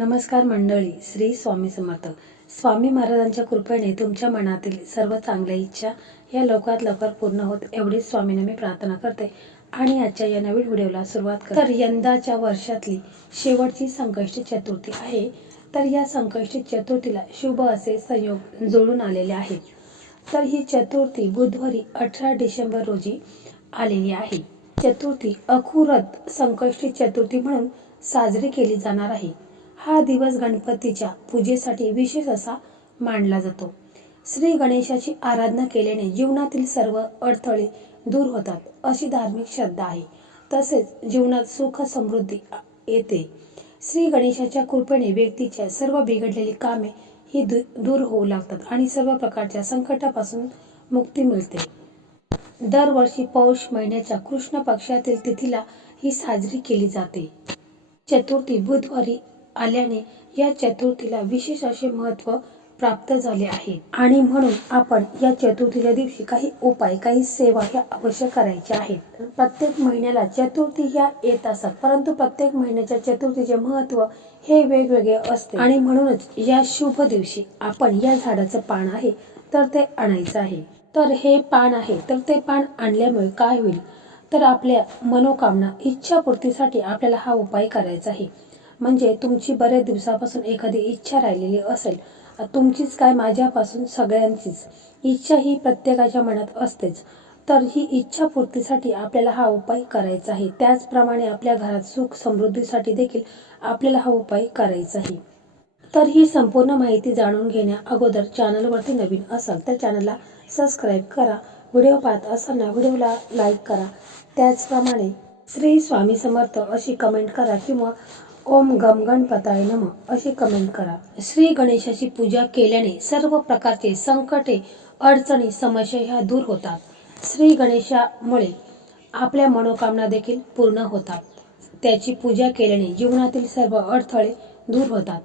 नमस्कार मंडळी श्री स्वामी समर्थ. स्वामी महाराजांच्या कृपेने तुमच्या मनातील सर्व चांगल्या इच्छा या लवकरात लवकर पूर्ण होत एवढीच स्वामीने मी प्रार्थना करते आणि आजच्या या नवीन व्हिडिओला सुरुवात करते. तर यंदाच्या वर्षातली शेवटची संकष्टी चतुर्थी आहे. तर या संकष्टी चतुर्थीला शुभ असे संयोग जुळून आलेले आहेत. तर ही चतुर्थी बुधवारी अठरा डिसेंबर रोजी आलेली आहे. चतुर्थी अखुरत संकष्टी चतुर्थी म्हणून साजरी केली जाणार आहे. हा दिवस गणपतीच्या पूजेसाठी विशेष असा मानला जातो. श्री गणेशाची आराधना केल्याने जीवनातील सर्व अडथळे दूर होतात अशी धार्मिक श्रद्धा आहे. तसेच जीवनात सुख समृद्धी येते. श्री गणेशाच्या कृपेने व्यक्तीच्या सर्व बिघडलेली कामे ही दू- दूर होऊ लागतात आणि सर्व प्रकारच्या संकटापासून मुक्ती मिळते. दरवर्षी पौष महिन्याच्या कृष्ण पक्षातील तिथीला ही साजरी केली जाते. चतुर्थी बुधवारी आल्याने या चतुर्थीला विशेष असे महत्त्व प्राप्त झाले आहे. आणि म्हणून आपण या चतुर्थीच्या दिवशी काही उपाय काही सेवा ह्या अवश्य करायच्या आहेत. प्रत्येक महिन्याला चतुर्थी ह्या येत असतात परंतु प्रत्येक महिन्याच्या चतुर्थीचे महत्त्व हे वेगवेगळे असते. आणि म्हणूनच या शुभ दिवशी आपण या झाडाचं पान आहे तर ते आणायचं आहे. तर हे पान आहे तर ते पान आणल्यामुळे काय होईल? तर आपल्या मनोकामना इच्छापूर्तीसाठी आपल्याला हा उपाय करायचा आहे. म्हणजे तुमची बऱ्याच दिवसापासून एखादी इच्छा राहिलेली असेल तुमचीच काय माझ्यापासून सगळ्यांचीच. इच्छा ही प्रत्येकाच्या मनात असतेच. तर ही इच्छापूर्तीसाठी आपल्याला हा उपाय करायचा आहे. त्याचप्रमाणे आपल्या घरात सुख समृद्धीसाठी देखील आपल्याला हा उपाय करायचा आहे. तर ही संपूर्ण माहिती जाणून घेण्या अगोदर चॅनलवरती नवीन असाल तर चॅनलला सबस्क्राईब करा. व्हिडिओ पाहत असताना व्हिडिओला लाईक करा. त्याचप्रमाणे श्री स्वामी समर्थ अशी कमेंट करा किंवा ओम गम गणपताय नम अशी कमेंट करा. श्री गणेशाची पूजा केल्याने सर्व प्रकारचे संकटे अडचणी समस्या ह्या दूर होतात. श्री गणेशामुळे आपल्या मनोकामना देखील पूर्ण होतात. त्याची पूजा केल्याने जीवनातील सर्व अडथळे दूर होतात.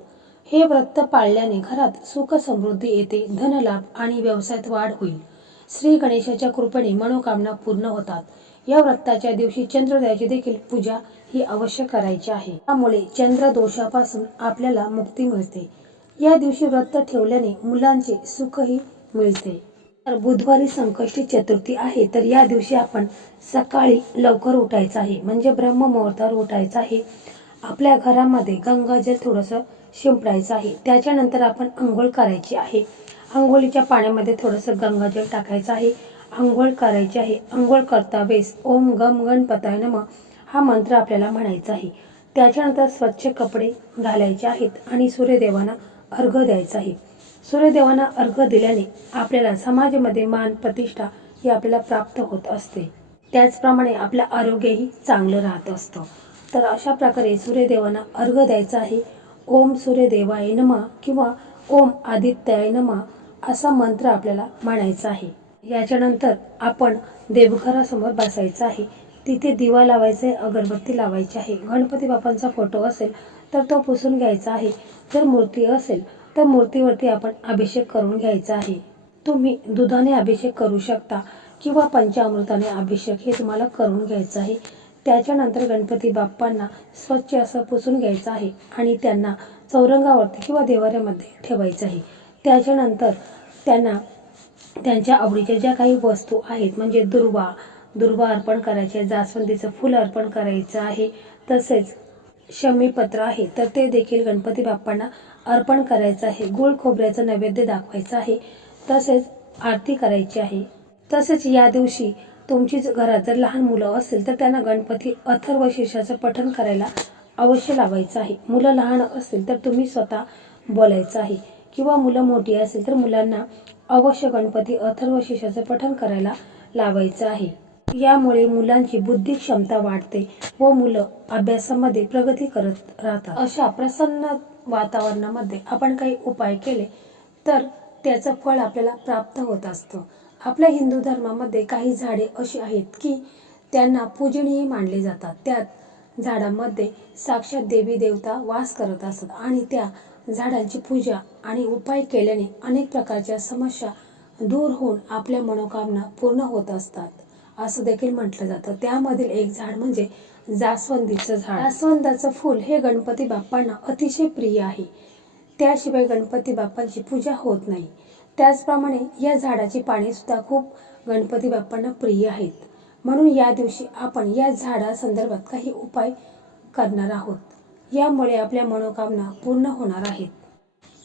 हे व्रत पाळल्याने घरात सुख समृद्धी येते धनलाभ आणि व्यवसायात वाढ होईल. श्री गणेशाच्या कृपेने मनोकामना पूर्ण होतात. या व्रताच्या दिवशी चंद्रोदयाची देखील पूजा ही अवश्य करायची आहे. त्यामुळे चंद्र दोषापासून आपल्याला मुक्ती मिळते. या दिवशी व्रत ठेवल्याने मुलांचे सुखही मिळते. तर बुधवारी संकष्टी चतुर्थी आहे तर या दिवशी आपण सकाळी लवकर उठायचं आहे. म्हणजे ब्रह्ममुहूर्तावर उठायचं आहे. आपल्या घरामध्ये गंगाजल थोडंसं शिंपडायचं आहे. त्याच्यानंतर आपण आंघोळ करायची आहे. आंघोळीच्या पाण्यामध्ये थोडंसं गंगाजल टाकायचं आहे. आंघोळ करायची आहे. आंघोळ करता वेळेस ओम गम गणपताय नम. हा मंत्र आपल्याला म्हणायचा आहे. त्याच्यानंतर स्वच्छ कपडे घालायचे आहेत आणि सूर्यदेवांना अर्घ द्यायचा आहे. सूर्यदेवांना अर्घ दिल्याने आपल्याला समाजामध्ये मान प्रतिष्ठा ही आपल्याला प्राप्त होत असते. त्याचप्रमाणे आपलं आरोग्यही चांगलं राहत असतं. तर अशा प्रकारे सूर्यदेवांना अर्घ द्यायचा आहे. ओम सूर्यदेवाय नमा किंवा ओम आदित्याय नमा असा मंत्र आपल्याला म्हणायचा आहे. याच्यानंतर आपण देवघरासमोर बसायचं आहे. तिथे दिवा लावायचा आहे अगरबत्ती लावायची आहे. गणपती बाप्पांचा फोटो असेल तर तो पुसून घ्यायचा आहे. जर मूर्ती असेल तर मूर्तीवरती आपण अभिषेक करून घ्यायचा आहे. तुम्ही दुधाने अभिषेक करू शकता किंवा पंचामृताने अभिषेक हे तुम्हाला करून घ्यायचं आहे. त्याच्यानंतर गणपती बाप्पांना स्वच्छ असं पुसून घ्यायचं आहे आणि त्यांना चौरंगावरती किंवा देवाऱ्यामध्ये ठेवायचं आहे. त्याच्यानंतर त्यांना त्यांच्या आवडीच्या ज्या काही वस्तू आहेत म्हणजे दुर्वा दुर्वा अर्पण करायचे जास्वंदीचं फूल अर्पण करायचं आहे. तसेच शमीपत्र आहे. तर ते देखील गणपती बाप्पांना अर्पण करायचं आहे. गुळ खोबऱ्याचं नैवेद्य दाखवायचं आहे. तसेच आरती करायची आहे. तसेच या दिवशी तुमचीच घरात जर लहान मुलं असेल तर त्यांना गणपती अथर्व शीर्षाचं पठण करायला अवश्य लावायचं आहे. मुलं लहान असतील तर तुम्ही स्वतः बोलायचं आहे. किंवा मुलं मोठी असेल तर मुलांना अवश्य गणपती अथर्व शीर्षाचं पठण करायला लावायचं आहे. यामुळे मुलांची बुद्धी क्षमता वाढते व मुलं अभ्यासामध्ये प्रगती करत राहतात. अशा प्रसन्न वातावरणामध्ये आपण काही उपाय केले तर त्याचं फळ आपल्याला प्राप्त होत असतं. आपल्या हिंदू धर्मामध्ये काही झाडे अशी आहेत की त्यांना पूजनीय मानले जातात. त्यात झाडांमध्ये साक्षात देवी देवता वास करत असतात आणि त्या झाडांची पूजा आणि उपाय केल्याने अनेक प्रकारच्या समस्या दूर होऊन आपल्या मनोकामना पूर्ण होत असतात. असं देखील म्हटलं जातं. त्यामधील एक झाड म्हणजे जास्वंदीचं झाड. जास्वंदाचं फूल हे गणपती बाप्पांना अतिशय प्रिय आहे. त्याशिवाय गणपती बाप्पांची पूजा होत नाही. त्याचप्रमाणे या झाडाची पानेसुद्धा खूप गणपती बाप्पांना प्रिय आहेत. म्हणून या दिवशी आपण या झाडासंदर्भात काही उपाय करणार आहोत. यामुळे आपल्या मनोकामना पूर्ण होणार आहेत.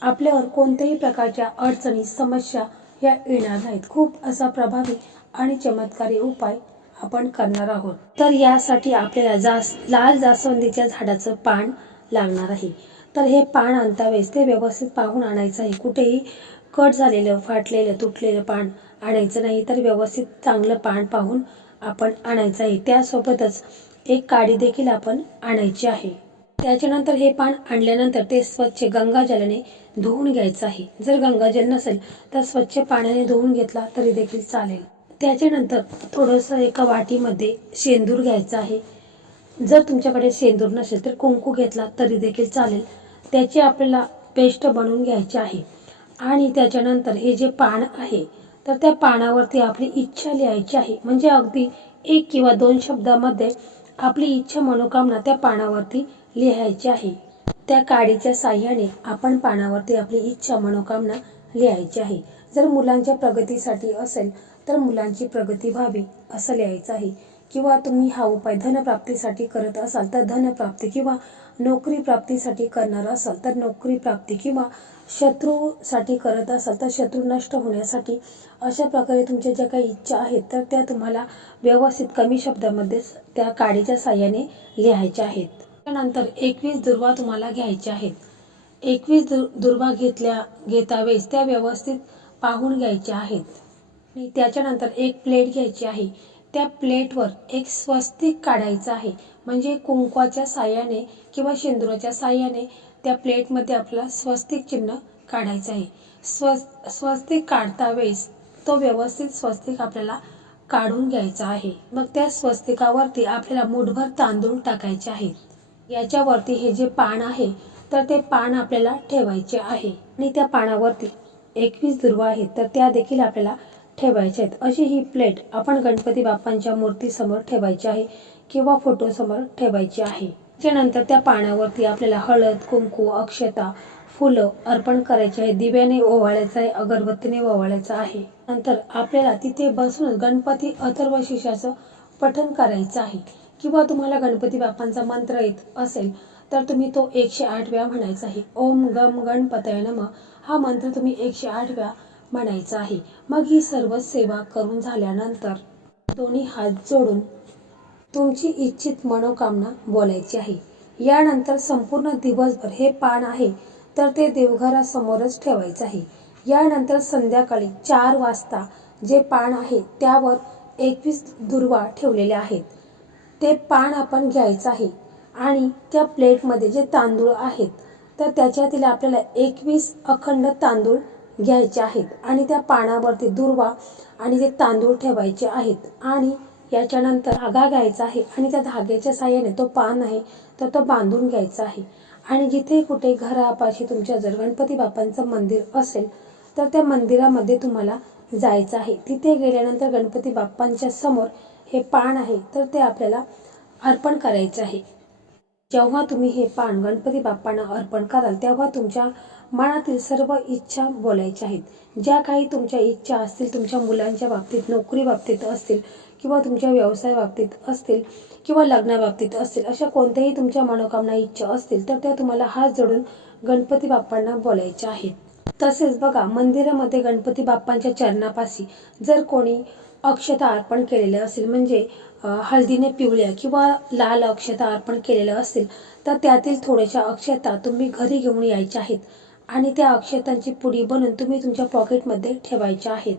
आपल्यावर कोणत्याही प्रकारच्या अडचणी समस्या या येणार नाहीत. खूप असा प्रभावी आणि चमत्कारी उपाय आपण करणार आहोत. तर यासाठी आपल्याला जास लाल जास्वंदीच्या झाडाचं पान लागणार आहे. तर हे पान आणता वेळेस ते व्यवस्थित पाहून आणायचं आहे. कुठेही कट झालेलं फाटलेलं तुटलेलं पान आणायचं नाही. तर व्यवस्थित चांगलं पान पाहून आपण आणायचं आहे. त्यासोबतच एक काडी देखील आपण आणायची आहे. त्याच्यानंतर हे पान आणल्यानंतर ते स्वच्छ गंगाजलाने धुवून घ्यायचं आहे. जर गंगाजल नसेल तर स्वच्छ पाण्याने धुवून घेतला तरी देखील चालेल. त्याच्यानंतर थोडंसं एका वाटीमध्ये शेंदूर घ्यायचं आहे. जर तुमच्याकडे शेंदूर नसेल तर कुंकू घेतला तरी देखील चालेल. त्याची आपल्याला पेस्ट बनवून घ्यायची आहे. आणि त्याच्यानंतर हे जे पान आहे तर त्या पानावरती आपली इच्छा लिहायची आहे. म्हणजे अगदी एक किंवा दोन शब्दामध्ये आपली इच्छा मनोकामना त्या पानावरती लिहायची आहे. त्या काडीच्या साह्याने आपण पानावरती आपली इच्छा मनोकामना लिहायची आहे. जर मुलांच्या प्रगतीसाठी असेल तर मुलांची प्रगती व्हावी असं लिहायचं आहे. किंवा तुम्ही हा उपाय धनप्राप्तीसाठी करत असाल तर धनप्राप्ती किंवा नोकरी प्राप्तीसाठी करणार असाल तर नोकरी प्राप्ती किंवा शत्रूसाठी करत असाल तर शत्रू नष्ट होण्यासाठी अशा प्रकारे तुमच्या ज्या काही इच्छा आहेत तर त्या तुम्हाला व्यवस्थित कमी शब्दामध्ये त्या काडीच्या साह्याने लिहायच्या आहेत. त्यानंतर एकवीस दुर्वा तुम्हाला घ्यायच्या आहेत. एकवीस दुर दुर्वा घेतल्या घेता वेळेस त्या व्यवस्थित पाहून घ्यायच्या आहेत. आणि त्याच्यानंतर एक प्लेट घ्यायची आहे. त्या प्लेटवर एक स्वस्तिक काढायचं आहे. म्हणजे कुंकवाच्या साह्याने किंवा शेंदुराच्या साह्याने त्या प्लेटमध्ये आपला स्वस्तिक चिन्ह काढायचं आहे. स्व स्वस्तिक काढता वेळेस तो व्यवस्थित स्वस्तिक आपल्याला काढून घ्यायचा आहे. मग त्या स्वस्तिकावरती आपल्याला मुठभर तांदूळ टाकायचे आहेत. याच्यावरती हे जे पान आहे तर ते पान आपल्याला ठेवायचे आहे. आणि त्या पानावरती एकवीस दुर्वा आहेत तर त्या देखील आपल्याला ठेवायचे आहेत. अशी ही प्लेट आपण गणपती बाप्पांच्या मूर्तीसमोर ठेवायची आहे किंवा फोटोसमोर ठेवायची आहे. त्यानंतर त्या पानावरती आपल्याला हळद कुंकू अक्षता फुलं अर्पण करायची आहे. दिव्याने ओवाळायचं आहे अगरबत्तीने ओवाळायचं आहे. नंतर आपल्याला तिथे बसून गणपती अथर्व शीर्षाचं पठण करायचं आहे. किंवा तुम्हाला गणपती बाप्पांचा मंत्र येत असेल तर तुम्ही तो एकशे आठ वेळा म्हणायचा आहे. ओम गम गणपतय नम. हा मंत्र तुम्ही एकशे आठ वेळा म्हणायचं आहे. मग ही सर्व सेवा करून झाल्यानंतर दोन्ही हात जोडून तुमची इच्छित मनोकामना बोलायची आहे. यानंतर संपूर्ण दिवसभर हे पान आहे तर ते देवघरासमोरच ठेवायचं आहे. यानंतर संध्याकाळी चार वाजता जे पान आहे त्यावर एकवीस दुर्वा ठेवलेल्या आहेत. ते पान आपण घ्यायचं आहे. आणि त्या प्लेटमध्ये जे तांदूळ आहेत तर त्याच्यातील आपल्याला एकवीस अखंड तांदूळ घ्यायच्या आहेत आणि त्या पानावरती दुर्वा आणि ते तांदूळ ठेवायचे आहेत. आणि याच्यानंतर आगा घ्यायचा आहे आणि त्या धाग्याच्या साह्याने तो पान आहे तर तो बांधून घ्यायचा आहे. आणि जिथे कुठे घरापाशी तुमच्या जर गणपती बाप्पांचं मंदिर असेल तर त्या मंदिरामध्ये तुम्हाला जायचं आहे. तिथे गेल्यानंतर गणपती बाप्पांच्या समोर हे पान आहे तर ते आपल्याला अर्पण करायचं आहे. जेव्हा तुम्ही हे पान गणपती बाप्पांना अर्पण कराल तेव्हा तुमच्या मनातील सर्व इच्छा बोलायच्या आहेत. ज्या काही तुमच्या इच्छा असतील तुमच्या मुलांच्या बाबतीत नोकरी बाबतीत असतील किंवा तुमच्या व्यवसाय बाबतीत असतील किंवा लग्नाबाबतीत असतील अशा कोणत्याही तुमच्या मनोकामना इच्छा असतील तर त्या तुम्हाला हात जोडून गणपती बाप्पांना बोलायच्या आहेत. तसेच बघा मंदिरामध्ये गणपती बाप्पांच्या चरणापाशी जर कोणी अक्षता अर्पण केलेले असेल म्हणजे हळदीने पिवळ्या किंवा लाल अक्षता अर्पण केलेलं असेल तर त्यातील थोड्याशा अक्षता तुम्ही घरी घेऊन यायच्या आहेत. आणि त्या अक्षतांची पुडी बनवून तुम्ही तुमच्या पॉकेटमध्ये ठेवायच्या आहेत.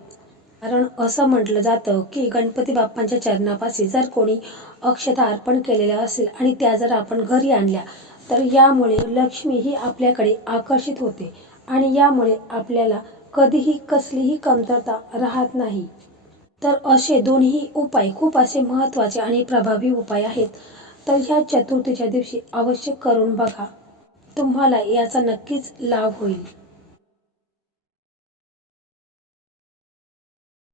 कारण असं म्हटलं जातं की गणपती बाप्पांच्या चरणापाशी जर कोणी अक्षता अर्पण केलेल्या असेल आणि त्या जर आपण घरी आणल्या तर यामुळे लक्ष्मी ही आपल्याकडे आकर्षित होते आणि यामुळे आपल्याला कधीही कसलीही कमतरता राहत नाही. तर असे दोन्ही उपाय खूप असे महत्त्वाचे आणि प्रभावी उपाय आहेत. तर ह्या चतुर्थीच्या दिवशी अवश्य करून बघा. तुम्हाला याचा नक्कीच लाभ होईल.